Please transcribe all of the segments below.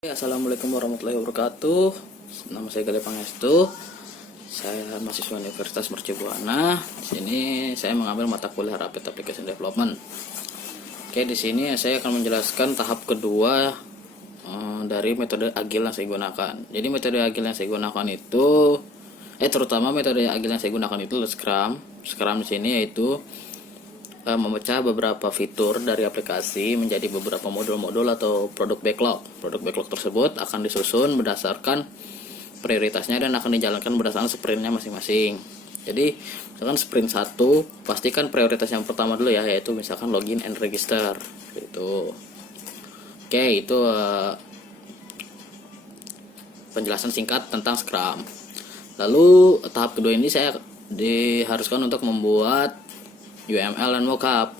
Assalamualaikum warahmatullahi wabarakatuh. Nama saya Galih Pangestu. Saya mahasiswa Universitas Mercubuana. Di sini saya mengambil mata kuliah Rapid Application Development. Oke, di sini saya akan menjelaskan tahap kedua dari metode agile yang saya gunakan. Jadi metode agile yang saya gunakan itu terutama metode agile yang saya gunakan itu Scrum. Scrum di sini yaitu memecah beberapa fitur dari aplikasi menjadi beberapa modul-modul atau produk backlog. Produk backlog tersebut akan disusun berdasarkan prioritasnya dan akan dijalankan berdasarkan sprintnya masing-masing. Jadi misalkan sprint 1 pastikan prioritas yang pertama dulu ya, yaitu misalkan login and register gitu. Oke, itu penjelasan singkat tentang Scrum. Lalu tahap kedua ini saya diharuskan untuk membuat UML dan mockup.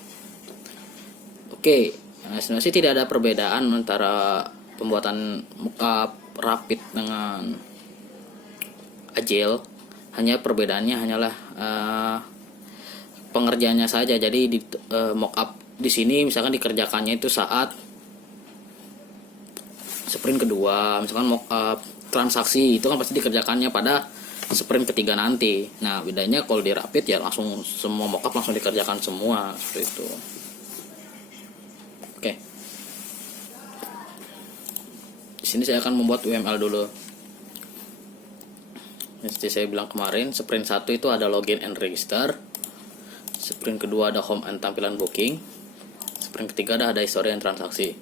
Oke, sebenarnya tidak ada perbedaan antara pembuatan mockup rapid dengan agile. Hanya perbedaannya hanyalah pengerjaannya saja. Jadi di mockup di sini misalkan dikerjakannya itu saat sprint kedua, misalkan mockup transaksi itu kan pasti dikerjakannya pada sprint ketiga nanti. Nah, bedanya kalau di rapid ya langsung semua mockup langsung dikerjakan semua seperti itu. Oke. Di sini saya akan membuat UML dulu. Seperti saya bilang kemarin, sprint 1 itu ada login and register. Sprint kedua ada home and tampilan booking. Sprint ketiga ada history and transaksi.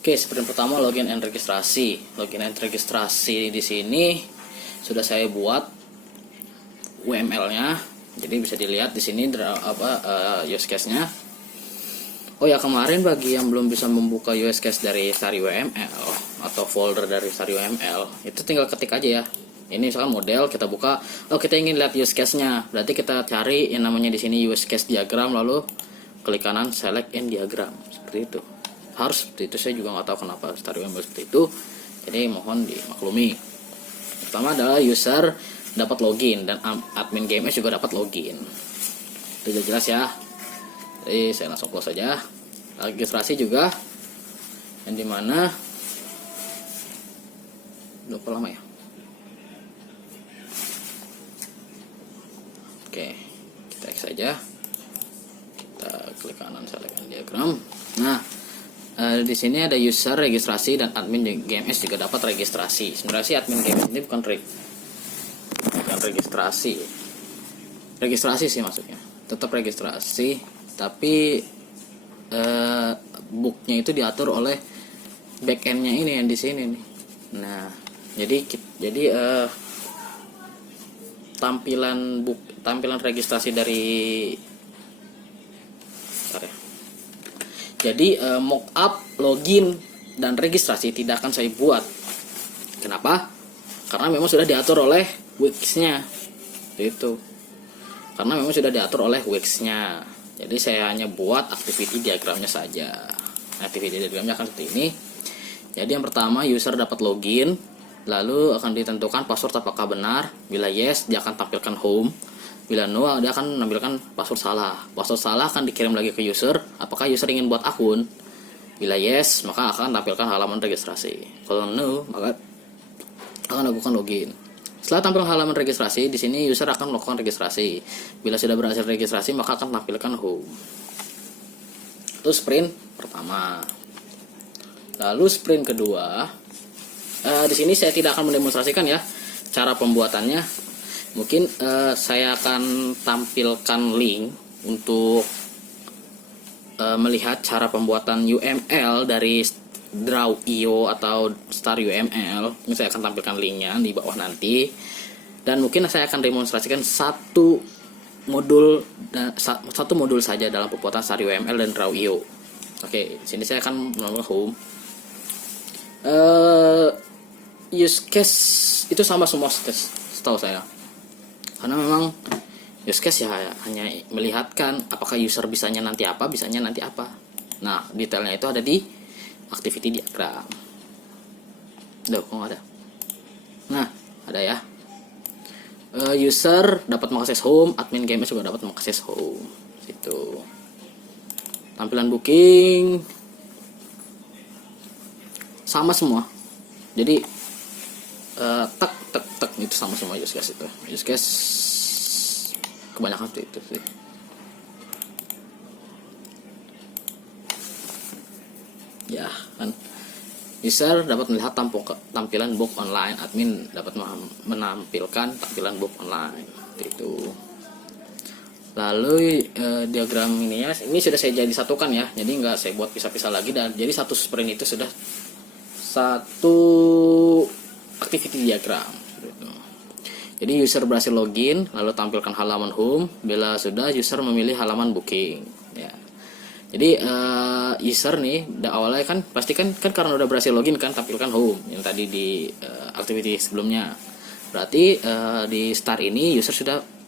Oke, sprint pertama login and registrasi. Login and registrasi di sini sudah saya buat UML-nya, jadi bisa dilihat di sini use case-nya. Oh ya, kemarin bagi yang belum bisa membuka use case dari Sari UML atau folder dari Sari UML, itu tinggal ketik aja ya. Ini misalkan model kita buka, kita ingin lihat use case-nya, berarti kita cari yang namanya di sini use case diagram, lalu klik kanan select in diagram, seperti itu. Harus seperti itu, saya juga nggak tahu kenapa Sari UML seperti itu, jadi mohon dimaklumi. Pertama adalah user dapat login dan admin GMS juga dapat login. Itu sudah jelas ya. Jadi saya langsung close saja. Registrasi juga, yang dimana berapa lama ya? Oke, kita X saja. Kita klik kanan select diagram. Nah, di sini ada user registrasi dan admin GMS juga dapat registrasi. Sebenarnya sih admin GMS ini bukan registrasi. Registrasi sih maksudnya. Tetap registrasi, tapi booknya itu diatur oleh backendnya ini yang di sini nih. Nah, jadi tampilan registrasi dari mockup, login, dan registrasi tidak akan saya buat. Kenapa? Karena memang sudah diatur oleh Wix-nya. Itu. Karena memang sudah diatur oleh Wix-nya. Jadi saya hanya buat activity diagramnya saja. Activity diagramnya akan seperti ini. Jadi yang pertama user dapat login, lalu akan ditentukan password apakah benar. Bila yes, dia akan tampilkan home. Bila no, dia akan menampilkan password salah. Password salah akan dikirim lagi ke user. Apakah user ingin buat akun? Bila yes, maka akan tampilkan halaman registrasi. Kalau no, maka akan lakukan login. Setelah tampil halaman registrasi, di sini user akan melakukan registrasi. Bila sudah berhasil registrasi, maka akan tampilkan home. Itu sprint pertama. Lalu sprint kedua, di sini saya tidak akan mendemonstrasikan ya cara pembuatannya. Mungkin saya akan tampilkan link untuk melihat cara pembuatan UML dari Draw.io atau Star UML. Ini saya akan tampilkan linknya di bawah nanti. Dan mungkin saya akan demonstrasikan satu modul saja dalam pembuatan Star UML dan Draw.io. Oke, di sini saya akan melakukan home. Use case itu sama semua setahu saya. Karena memang use case ya hanya melihatkan apakah user bisanya nanti apa. Nah, detailnya itu ada di activity diagram. Kok nggak ada? Nah, ada ya. User dapat mengakses home, admin GMS juga dapat mengakses home. Itu. Tampilan booking. sama semua. Jadi tek tek tek itu sama semua use case itu. Use case kebanyakan seperti itu sih. Ya kan, user dapat melihat tampilan book online, admin dapat menampilkan tampilan book online itu. Lalu diagram ini sudah saya jadi satukan ya, jadi nggak saya buat pisah-pisah lagi, dan jadi satu sprint itu sudah satu activity diagram gitu. Jadi user berhasil login, lalu tampilkan halaman home. Bila sudah, user memilih halaman booking ya. Jadi user nih awalnya kan pasti kan karena udah berhasil login kan, tampilkan home yang tadi di activity sebelumnya. Berarti di start ini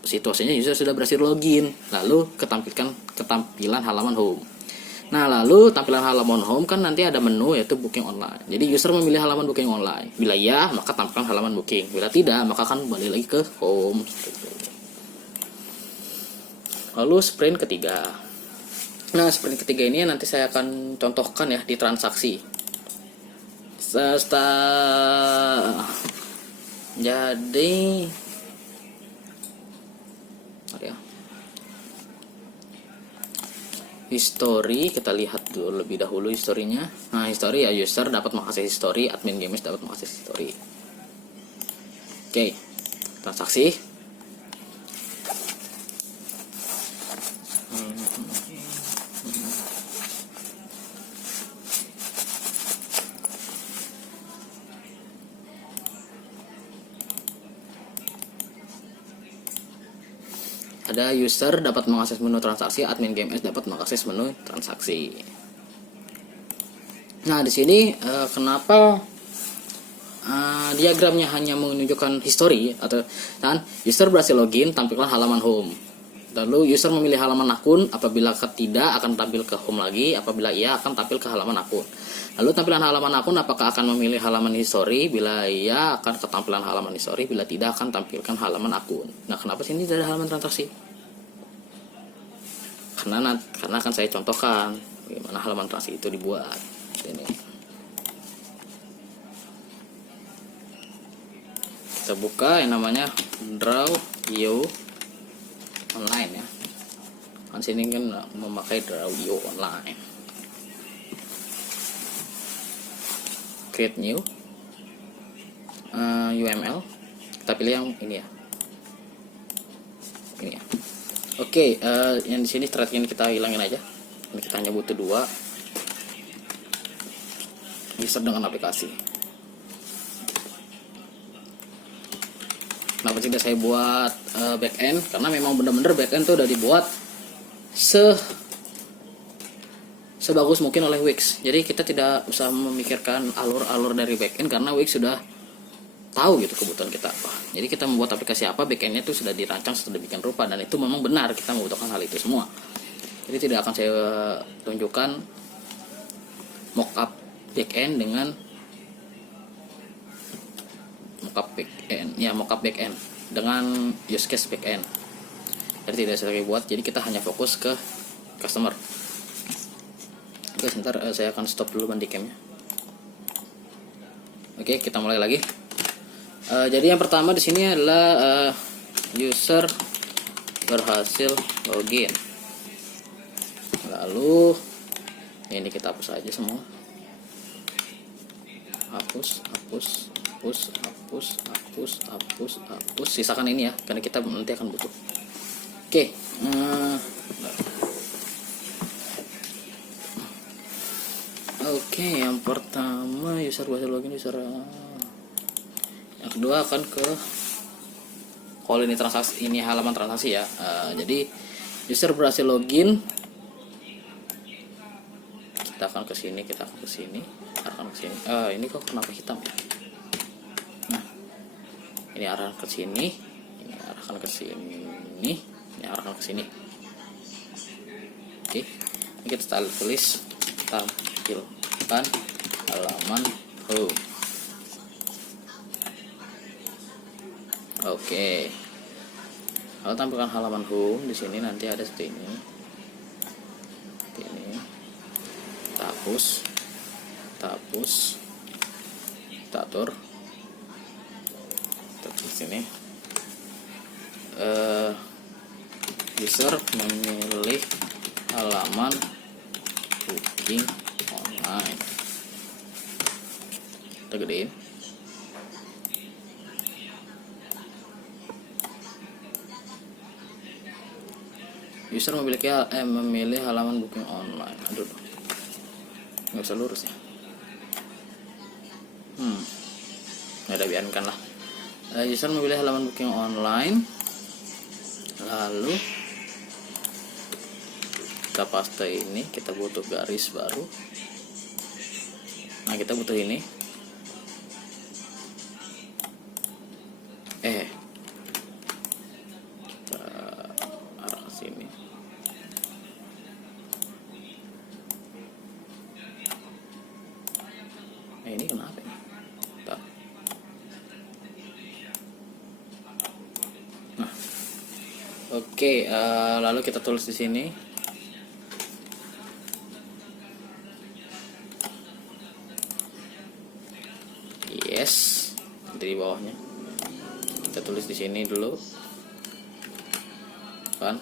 situasinya user sudah berhasil login, lalu ketampilan halaman home. Nah, lalu tampilan halaman home kan nanti ada menu yaitu booking online. Jadi user memilih halaman booking online. Bila ya, maka tampilkan halaman booking. Bila tidak, maka akan kembali lagi ke home. Lalu sprint ketiga. Nah, sprint ketiga ini nanti saya akan contohkan ya di transaksi. Jadi ya. History kita lihat dulu lebih dahulu historinya. Nah, history ya, user dapat mengakses history, admin games dapat mengakses history. Oke. Transaksi. Ada user dapat mengakses menu transaksi, admin GMS dapat mengakses menu transaksi. Nah, di sini kenapa diagramnya hanya menunjukkan history atau kan user berhasil login, tampilkan halaman home. Lalu user memilih halaman akun, apabila tidak akan tampil ke home lagi, apabila iya akan tampil ke halaman akun. Lalu tampilan halaman akun apakah akan memilih halaman history, bila iya akan ke tampilan halaman history, bila tidak akan tampilkan halaman akun. Nah, kenapa sih ini tidak ada halaman transaksi? Karena akan saya contohkan bagaimana halaman transaksi itu dibuat. Ini kita buka yang namanya Draw.io online ya. Kan sini kan memakai Draw.io online. Create new UML. Kita pilih yang ini ya. Ini ya. Oke, yang di sini strategi ini kita hilangin aja. Ini kita hanya butuh 2 user dengan aplikasi. Kenapa tidak saya buat backend? Karena memang benar-benar backend tuh udah dibuat sebagus mungkin oleh Wix. Jadi kita tidak usah memikirkan alur-alur dari backend karena Wix sudah tahu gitu kebutuhan kita apa. Jadi kita membuat aplikasi apa, backendnya itu sudah dirancang sedemikian rupa, dan itu memang benar kita membutuhkan hal itu semua. Jadi tidak akan saya tunjukkan mockup backend dengan mockup backend dengan use case backend. Jadi tidak saya buat. Jadi kita hanya fokus ke customer. Oke, sebentar saya akan stop dulu bandicamnya. Oke, kita mulai lagi. Jadi yang pertama di sini adalah user berhasil login. Lalu ini kita hapus aja semua. Hapus. Sisakan ini ya, karena kita nanti akan butuh. Oke. Oke, yang pertama user berhasil login, yang kedua akan ke kalau ini transaksi, ini halaman transaksi ya. Jadi user berhasil login, kita akan ke sini, ini kok kenapa hitam ya? Nah, ini arahkan ke sini, ini arahkan ke sini, ini arahkan ke sini. Oke, ini kita tulis tampilkan halaman home. Oke. Kalau tampilkan halaman home di sini nanti ada seperti ini. Kita hapus. kita atur. Di sini user memilih halaman booking online. Kita gedein. User memilih halaman booking online. Aduh, nggak usah lurus ya. Udah biarkan lah. User memilih halaman booking online, lalu kita paste ini, kita butuh garis baru. Nah, kita butuh ini. Kita arah ke sini. Ini kenapa ini? Bentar. Nah, oke, lalu kita tulis di sini. Yes, nanti di bawahnya kita tulis di sini dulu, kan?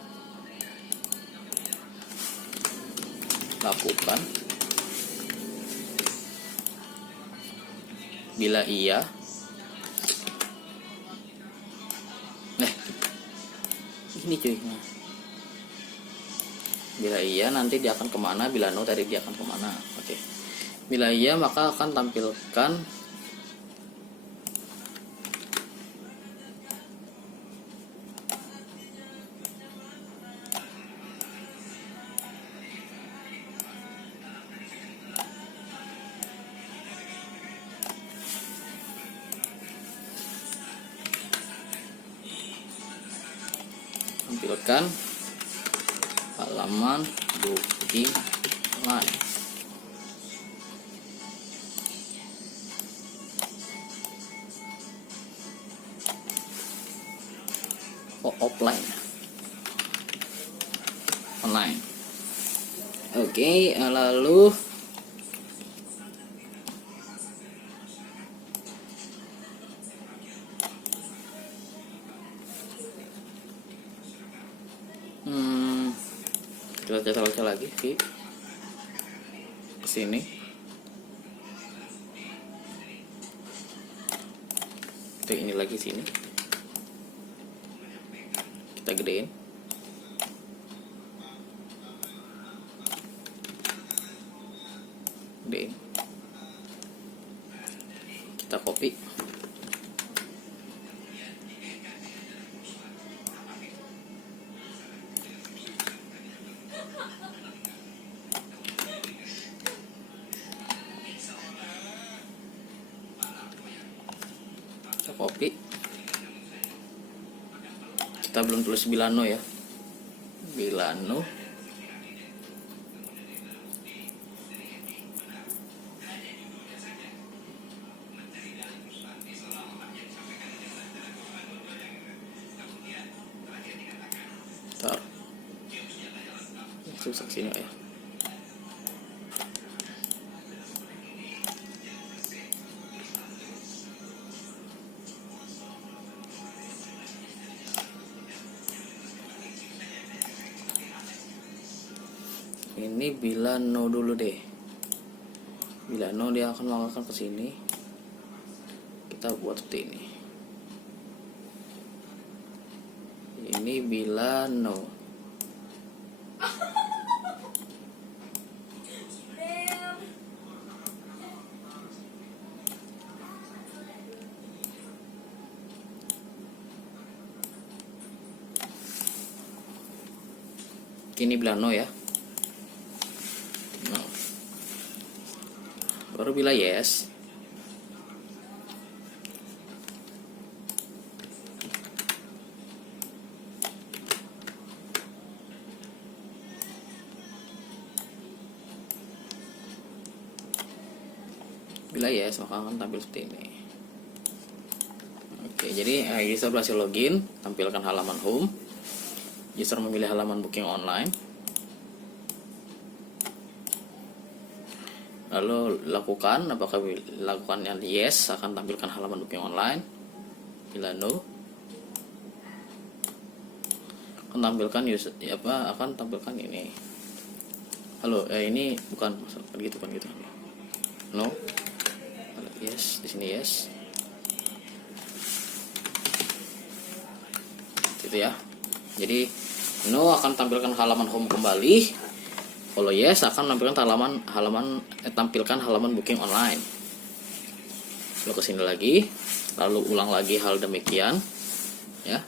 Lakukan bila iya. Ini cuy. Bila iya nanti dia akan kemana, bila no tadi dia akan kemana. Oke. Bila iya maka akan tampilkan halaman booking online. Offline, online. Oke, lalu kita baca lagi ke sini. Itu ini lagi sini. Kita gedein. Kita copy. Kita belum tulis Bilano ya. Bilano. Ntar. Susah sini ya. Ini bila no dulu deh. Bila no dia akan melakukan ke sini. Kita buat seperti ini. Ini bila no. Ini bila no ya. Baru bila yes. Bila yes maka akan tampil seperti ini. Oke, jadi user berhasil login, tampilkan halaman home. User memilih halaman booking online. Lalu lakukan, apakah lakukan yang yes akan tampilkan halaman booking online. Bila no akan tampilkan akan tampilkan ini. Halo, ini bukan gitu. No. Yes, di sini yes. Gitu ya. Jadi no akan tampilkan halaman home kembali. Kalau yes akan tampilkan tampilkan halaman booking online. Lalu ke sini lagi, lalu ulang lagi hal demikian, ya.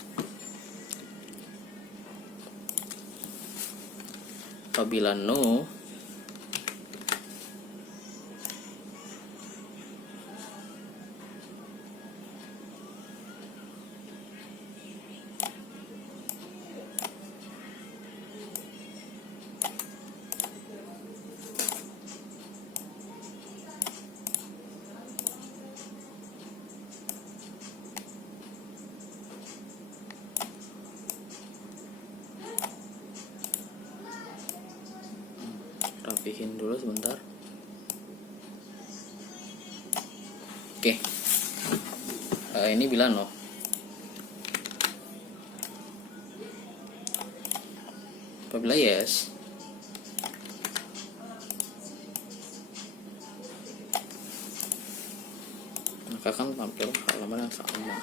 Apabila no rapihin dulu sebentar. Oke. Ini bila no. Apabila yes, maka akan tampil halaman yang sama.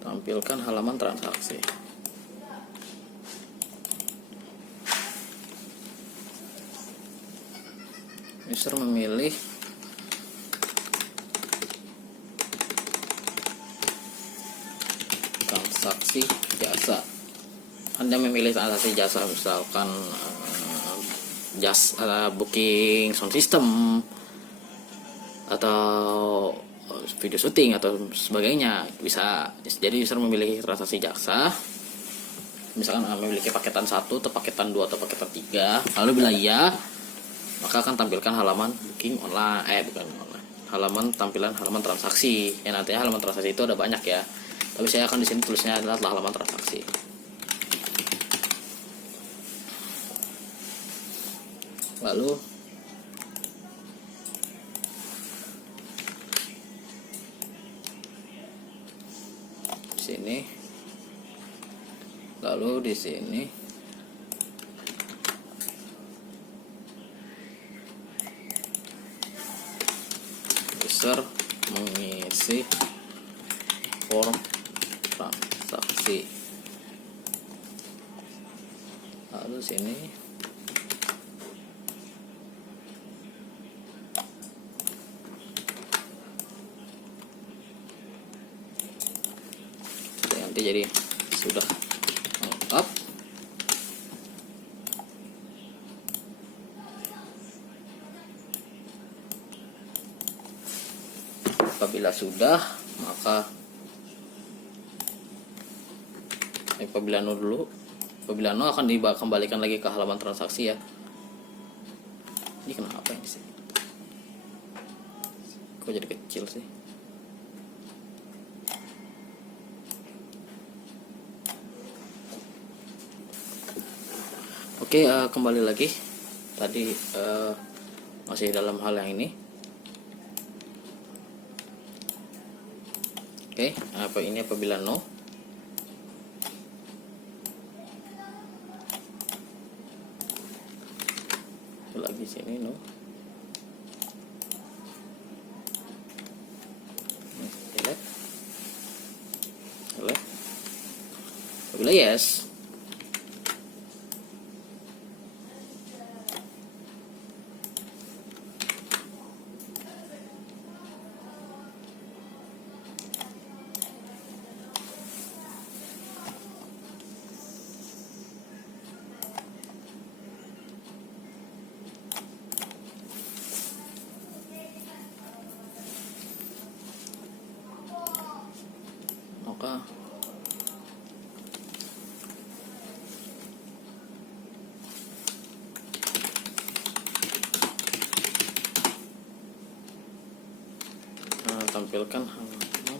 Tampilkan halaman transaksi. User memilih transaksi jasa. Anda memilih transaksi jasa, misalkan booking sound system atau video syuting atau sebagainya, bisa. Jadi user memilih transaksi jasa, misalkan memiliki paketan 1 atau paketan 2 atau paketan 3. Lalu bila iya, maka akan tampilkan halaman booking online, halaman transaksi. Yang nantinya halaman transaksi itu ada banyak ya, tapi saya akan di sini tulisnya adalah halaman transaksi. Lalu di sini, lalu di sini user mengisi form transaksi. Lalu sini nanti jadi sudah lengkap. Apabila sudah, maka apabila no akan dikembalikan lagi ke halaman transaksi ya. Ini kenapa ini sih? Kok jadi kecil sih? Oke, kembali lagi. Tadi masih dalam hal yang ini. Oke, ini apabila no. Lagi sini no. Select. Apabila yes, maka tampilkan halaman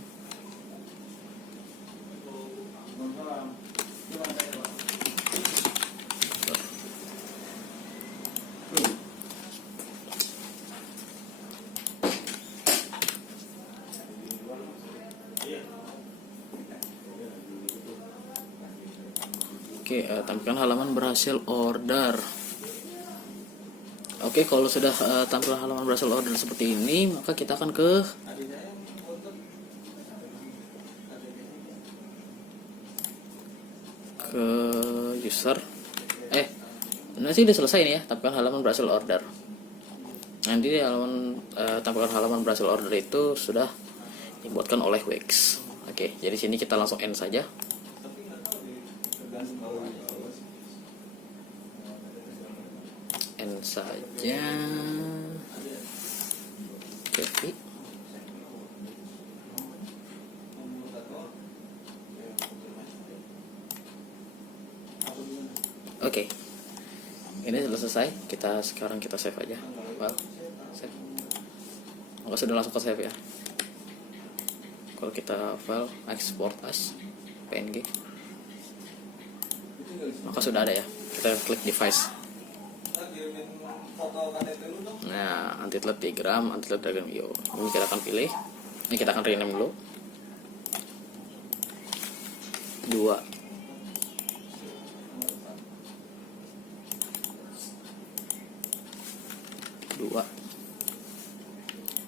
Oke, tampilkan halaman berhasil order. Oke, kalau sudah tampil halaman berhasil order seperti ini, maka kita akan ke user. Nah sih udah selesai nih ya, tampilkan halaman berhasil order. Nanti di halaman tampilkan halaman berhasil order itu sudah dibuatkan oleh Wix. Oke, jadi sini kita langsung end saja. End saja. Oke. Oke. Ini sudah selesai. Sekarang kita save aja. Well, save. Maka sudah langsung ke save ya. Kalau kita file export as PNG, maka sudah ada ya. Kita klik device. Nah, anti-thread diagram, anti-thread diagram IO. Ini kita akan pilih. Ini kita akan rename dulu. 2.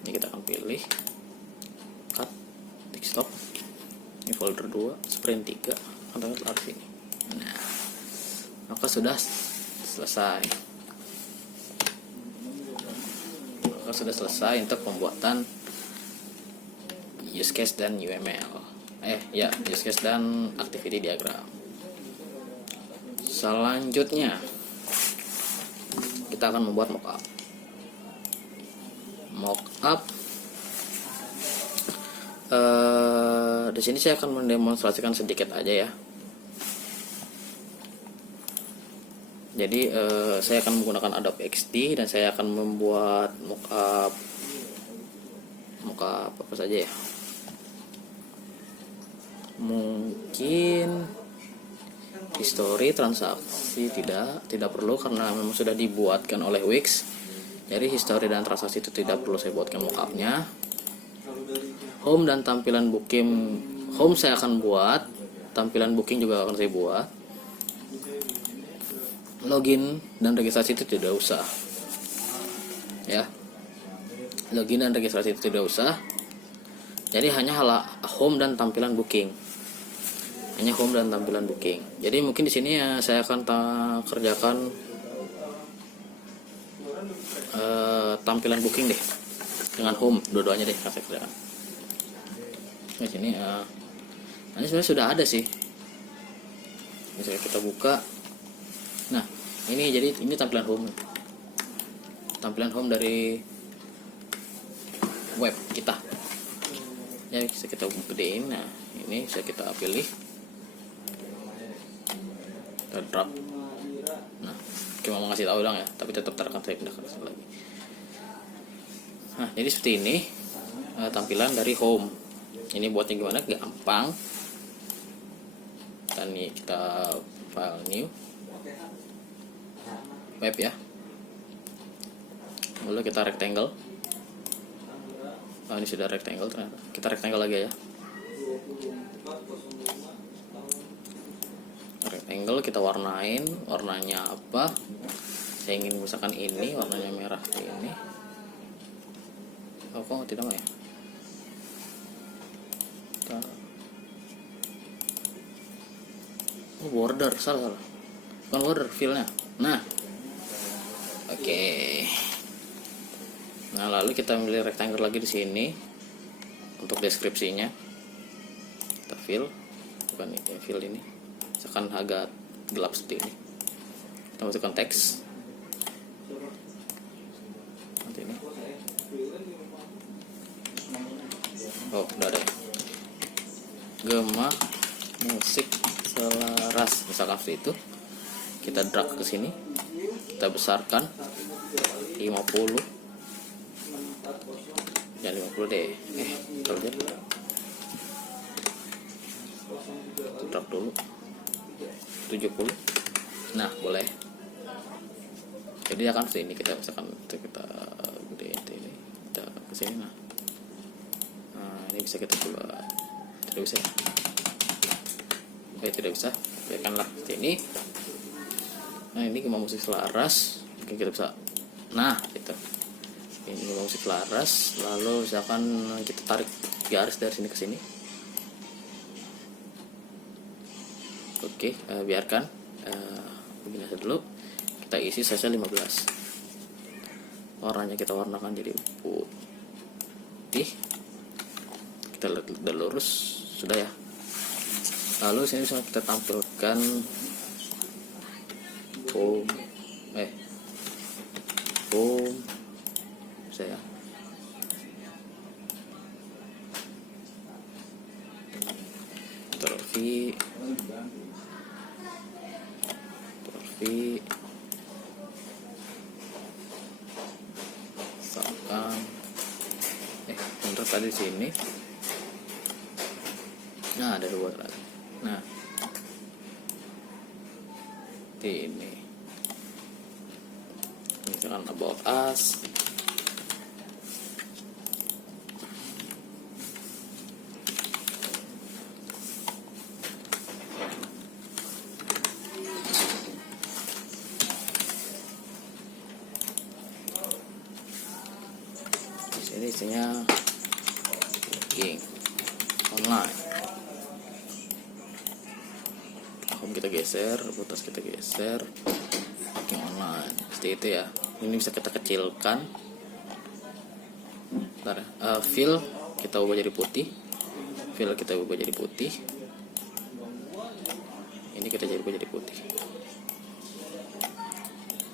Ini kita akan pilih cut desktop. Ini folder 2, sprint 3, content large ini. Nah, maka sudah selesai. Untuk pembuatan use case dan UML. Use case dan activity diagram. Selanjutnya kita akan membuat mockup. Di sini saya akan mendemonstrasikan sedikit aja ya. Jadi saya akan menggunakan Adobe XD dan saya akan membuat mockup apa saja ya. Mungkin history transaksi tidak perlu karena memang sudah dibuatkan oleh Wix. Jadi history dan transaksi itu tidak perlu saya buatkan mockupnya. Home dan tampilan booking, home saya akan buat, tampilan booking juga akan saya buat. Login dan registrasi itu tidak usah. Ya. Login dan registrasi itu tidak usah. Jadi hanya home dan tampilan booking. Hanya home dan tampilan booking. Jadi mungkin di sini ya saya akan kerjakan tampilan booking deh dengan home, dua-duanya deh saya kerjakan. Di sini ini sebenarnya sudah ada sih. Misalnya kita buka. Nah, ini tampilan home. Tampilan home dari web kita. Ya, bisa kita gedein. Nah, ini bisa kita pilih. Kita drag. Nah, cuma mau ngasih tahu doang ya, tapi tetap akan saya pindahkan lagi. Nah, jadi seperti ini tampilan dari home. Ini buatnya gimana? Gampang. Dan ini kita file new web ya. Lalu kita rectangle. Ini sudah rectangle ternyata. Kita rectangle lagi ya. Rectangle kita warnain, warnanya apa? Saya ingin misalkan ini warnanya merah ini. Oh, kok tidak mau ya? Border salah. Bukan border, fillnya. Nah, oke. Nah, lalu kita milih rectangle lagi di sini untuk deskripsinya. Kita fill, bukan ini, fill ini. Misalkan agak gelap seperti ini. Kita masukkan teks. Nanti ini. Oh, udah ada ya. Gema musik selaras, misalkan seperti itu. Kita drag ke sini, kita besarkan 50. Jangan 50 deh. Kalau dia drag dulu 70. Nah, boleh. Jadi akan seperti ini. Kita misalkan kita gedein ini, kita ke sini. Nah, ini bisa kita coba. Tidak bisa ya? Tidak bisa. biarkanlah seperti ini. Nah ini gema musik selaras. Oke, kita bisa, nah gitu, ini gema musik selaras. Lalu misalkan kita tarik garis dari sini ke sini. Oke, biarkan begini saja dulu. Kita isi size 15. Warnanya kita warnakan jadi putih. Kita lihat udah lurus, sudah ya. Lalu sini bisa kita tampilkan home saya Torvi misalkan untuk tadi sini. Nah ada 2 lagi. Nah ini misalkan about us. Ini isinya booking online. Home kita geser, putas kita geser, booking online. Seperti itu ya. Ini bisa kita kecilkan. Bentar, fill kita ubah jadi putih. Fill kita ubah jadi putih. Ini kita ubah jadi putih.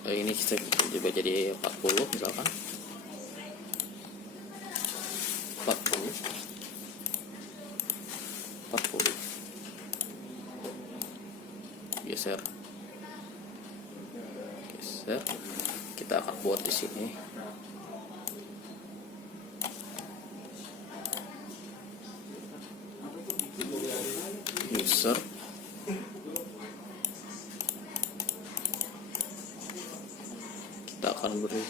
Ini kita ubah jadi 40 misalkan. 40 geser, kita akan buat di sini user kita akan beri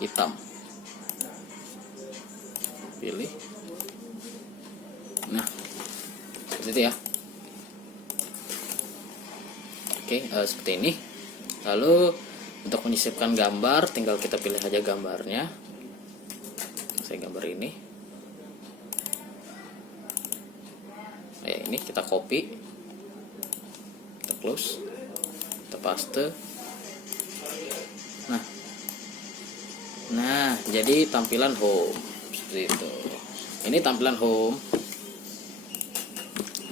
hitam, pilih. Nah seperti itu ya. Oke, seperti ini. Lalu untuk menyisipkan gambar tinggal kita pilih aja gambarnya. Saya gambar ini. Ini kita copy, kita close, kita paste. Nah jadi tampilan home seperti itu. Ini tampilan home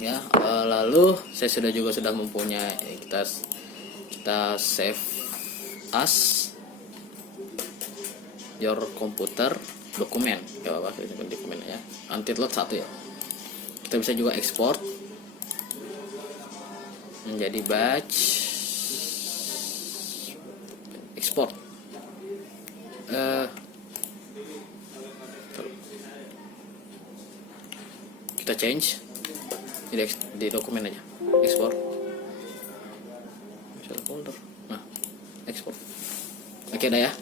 ya. Lalu saya sudah mempunyai, kita save as your computer dokumen, gak apa-apa, kita simpan dokumen ya. Anti-load 1 ya. Kita bisa juga export menjadi batch, export. Kita change di dokumen aja, export misalnya folder. Nah export. Oke dah ya.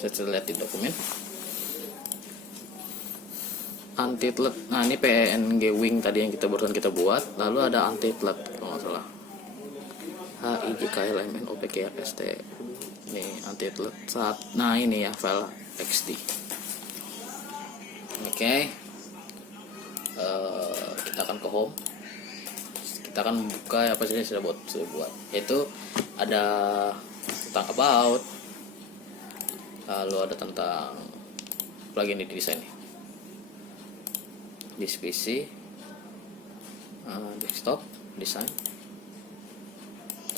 Saya lihat di dokumen anti-thread. Nah ini PNG Wing tadi yang barusan kita buat. Lalu ada anti-thread kalau nggak salah, HIJKLMN OPKRST. Ini anti-thread saat. Nah ini ya file XD. Oke. Kita akan ke home. Kita akan buka apa saja sudah buat. Yaitu ada tentang about, lalu ada tentang plugin di desain, di PC, desktop, desain.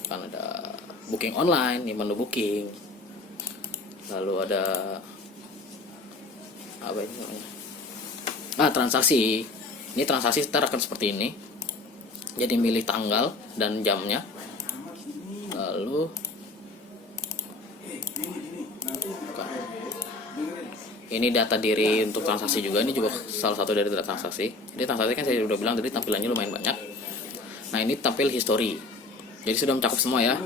Kan ada booking online, di menu booking. Lalu ada apa ini namanya? Transaksi. Ini transaksi ntar akan seperti ini. Jadi milih tanggal dan jamnya. Lalu ini data diri untuk transaksi juga. Ini juga salah satu dari data transaksi. Jadi transaksi kan saya sudah bilang tadi tampilannya lumayan banyak. Nah ini tampil history. Jadi sudah mencakup semua ya.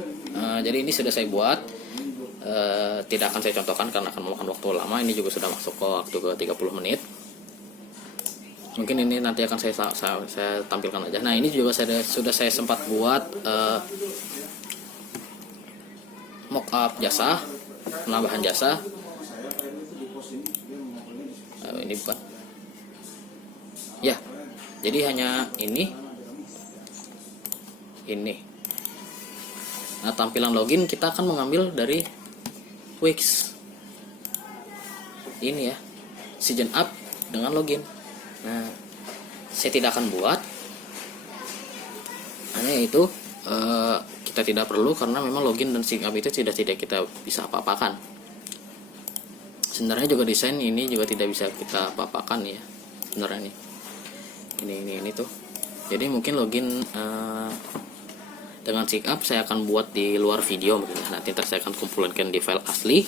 Jadi ini sudah saya buat. Tidak akan saya contohkan karena akan memakan waktu lama. Ini juga sudah masuk ke waktu ke 30 menit. Mungkin ini nanti akan saya tampilkan aja. Nah, ini juga sudah saya sempat buat mockup jasa, penambahan jasa. Ini bukan ya, jadi hanya ini. Nah, tampilan login kita akan mengambil dari Wix ini ya, season up dengan login. Nah, saya tidak akan buat, hanya itu kita tidak perlu karena memang login dan sign up itu tidak kita bisa apa-apakan. Sebenarnya juga desain ini juga tidak bisa kita apa-apakan ya sebenarnya ini tuh. Jadi mungkin login dengan sign up saya akan buat di luar video mungkin ya. Nanti saya akan kumpulkan di file asli.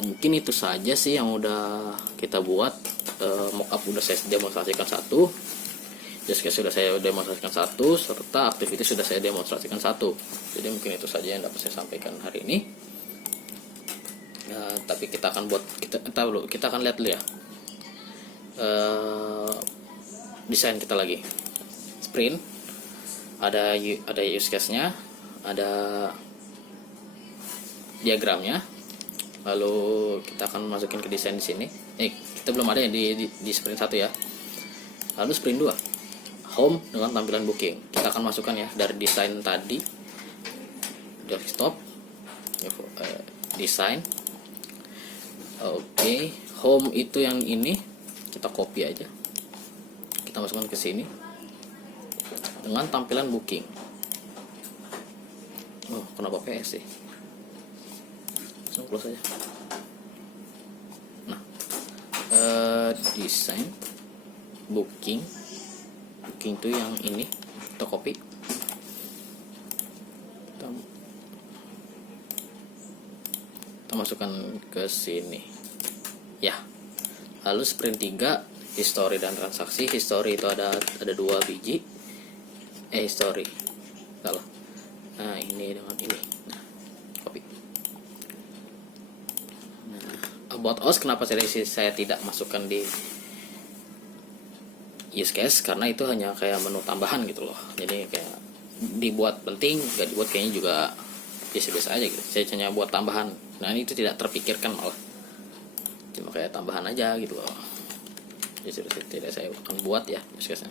Mungkin itu saja sih yang udah kita buat. Mockup udah saya demonstrasikan satu, Justcase sudah saya demonstrasikan satu, serta Activity sudah saya demonstrasikan satu. Jadi mungkin itu saja yang dapat saya sampaikan hari ini. Tapi kita akan buat, kita akan lihat dulu ya desain kita lagi. Sprint ada use case nya, ada diagramnya. Lalu kita akan masukin ke desain di sini. Kita belum ada ya di sprint 1 ya. Lalu sprint 2 home dengan tampilan booking. Kita akan masukkan ya dari desain tadi, desktop, desain. Oke, home itu yang ini kita copy aja. Kita masukkan ke sini dengan tampilan booking. Oh, kenapa PS sih? Langsung close aja. Nah, desain booking itu yang ini kita copy, kita masukkan ke sini ya. Lalu sprint 3 history dan transaksi. History itu ada 2 biji. History salah. Nah, ini dengan ini. Nah, copy. Nah, about us kenapa saya tidak masukkan di use case, karena itu hanya kayak menu tambahan gitu loh. Jadi kayak dibuat penting, gak dibuat kayaknya juga biasa-biasa aja gitu. Saya hanya buat tambahan. Nah, ini itu tidak terpikirkan malah. Cuma kayak tambahan aja gitu loh. Jadi tidak saya akan buat ya use case-nya.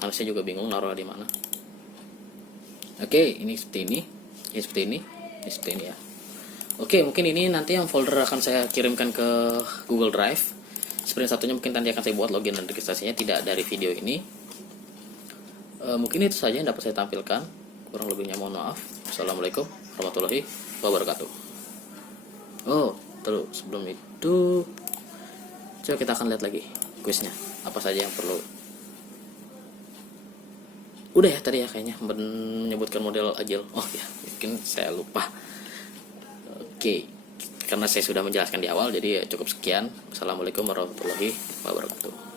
Karena saya juga bingung naruh di mana. Oke, ini seperti ini. Ini seperti ini. Ini seperti ini ya. Oke, mungkin ini nanti yang folder akan saya kirimkan ke Google Drive. Sprint 1-nya mungkin nanti akan saya buat login dan registrasinya, tidak dari video ini. Mungkin itu saja yang dapat saya tampilkan. Kurang lebihnya mohon maaf. Assalamualaikum warahmatullahi wabarakatuh. Oh, terus sebelum itu coba kita akan lihat lagi kuisnya. Apa saja yang perlu. Udah ya tadi ya kayaknya menyebutkan model agile. Oh ya, mungkin saya lupa. Oke. Karena saya sudah menjelaskan di awal, jadi cukup sekian. Wassalamualaikum warahmatullahi wabarakatuh.